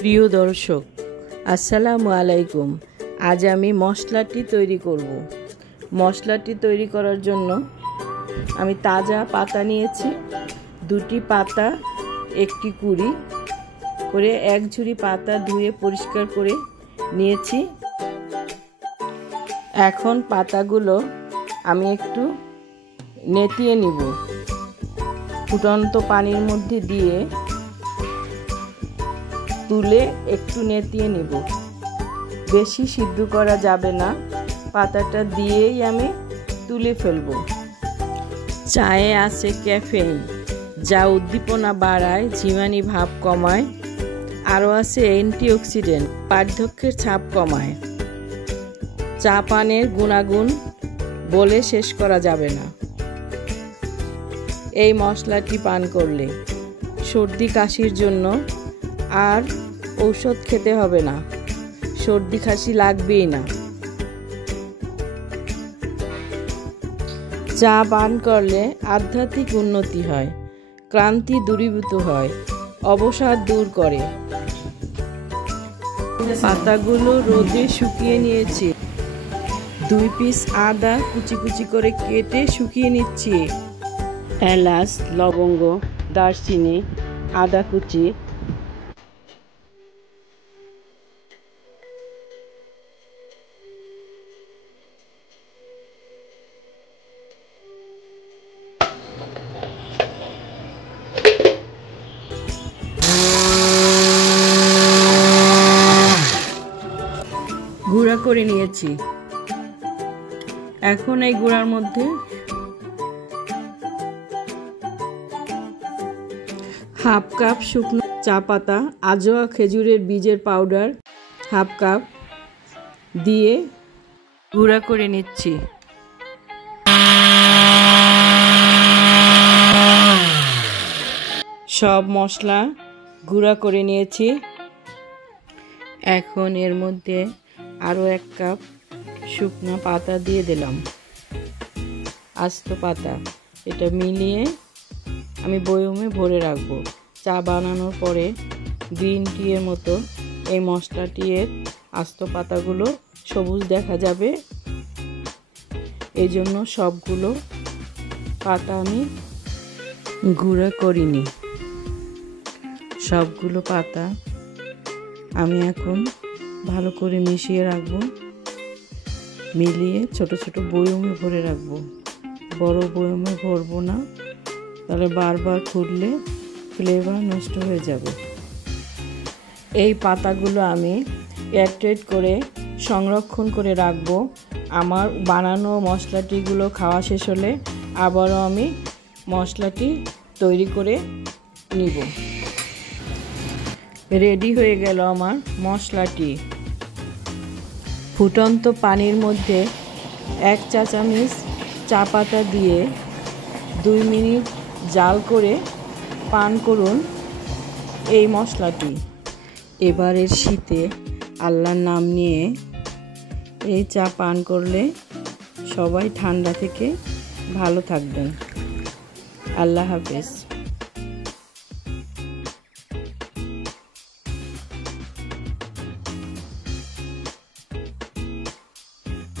প্রিয় দর্শক, আসসালামু আলাইকুম। আজ আমি মশলাটি তৈরি করব। মশলাটি তৈরি করার জন্য আমি তাজা পাতা নিয়েছি, 2টি পাতা, 1টি কুঁড়ি করে 1 ঝুড়ি পাতা ধুয়ে পরিষ্কার করে নিয়েছি। এখন পাতাগুলো আমি একটু নেতিয়ে নিব। ফুটন্ত পানির মধ্যে দিয়ে তুলে একটু নেতিয়ে নিব। বেশি সিদ্ধ করা যাবে না, পাতাটা দিয়েই আমি তুলে ফেলব। চায়ে আছে ক্যাফেইন, যা উদ্দীপনা বাড়ায়, ঝিমানি ভাব কমায়। আরও আছে অ্যান্টিঅক্সিডেন্ট, বার্ধক্যের ছাপ কমায়। চা পানের গুণাগুণ বলে শেষ করা যাবে না। এই মশলাটি পান করলে সর্দি কাশির জন্য আর ঔষধ খেতে হবে না, সর্দি কাশি লাগবেই না। চা পান করলে আধ্যাত্মিক উন্নতি হয়, ক্লান্তি দূরীভূত হয়, অবসাদ দূর করে। পাতাগুলো রোদে শুকিয়ে নিয়েছি। 2 পিস আদা কুচি কুচি করে কেটে শুকিয়ে নিচ্ছি। এলাচ, লবঙ্গ, দারচিনি, আদা কুচি, গুঁড়া করে নিয়েছি। এখন এই গুঁড়ার মধ্যে হাফ কাপ শুকনো চা পাতা, আজওয়া খেজুরের বীজের পাউডার হাফ কাপ দিয়ে গুঁড়া করে নিচ্ছি। সব মশলা গুঁড়া করে নিয়েছি। এখন এর মধ্যে আরও 1 কাপ শুকনো পাতা দিয়ে দিলাম, আস্ত পাতা। এটা মিলিয়ে আমি বয়মে ভরে রাখবো। চা বানানোর পরে গ্রিন টি এর মতো এই মশলাটির আস্ত পাতাগুলো সবুজ দেখা যাবে, এই জন্য সবগুলো পাতা আমি গুঁড়া করিনি। সবগুলো পাতা আমি এখন ভালো করে মিশিয়ে রাখবো, মিলিয়ে ছোট ছোট বয়মে ভরে রাখবো। বড় বয়মে ভরবো না, তাহলে বারবার খুললে ফ্লেভার নষ্ট হয়ে যাবে। এই পাতাগুলো আমি এয়ারটাইট করে সংরক্ষণ করে রাখবো। আমার বানানো মশলাটিগুলো খাওয়া শেষ হলে আবারও আমি মশলাটি তৈরি করে নিব। রেডি হয়ে গেল আমার মশলাটি। ফুটন্ত পানির মধ্যে 1 চা চামচ চা পাতা দিয়ে 2 মিনিট জাল করে পান করুন এই মশলাটি। এবারের শীতে আল্লাহর নাম নিয়ে এই চা পান করলে সবাই ঠান্ডা থেকে ভালো থাকবেন। আল্লাহ হাফেজ।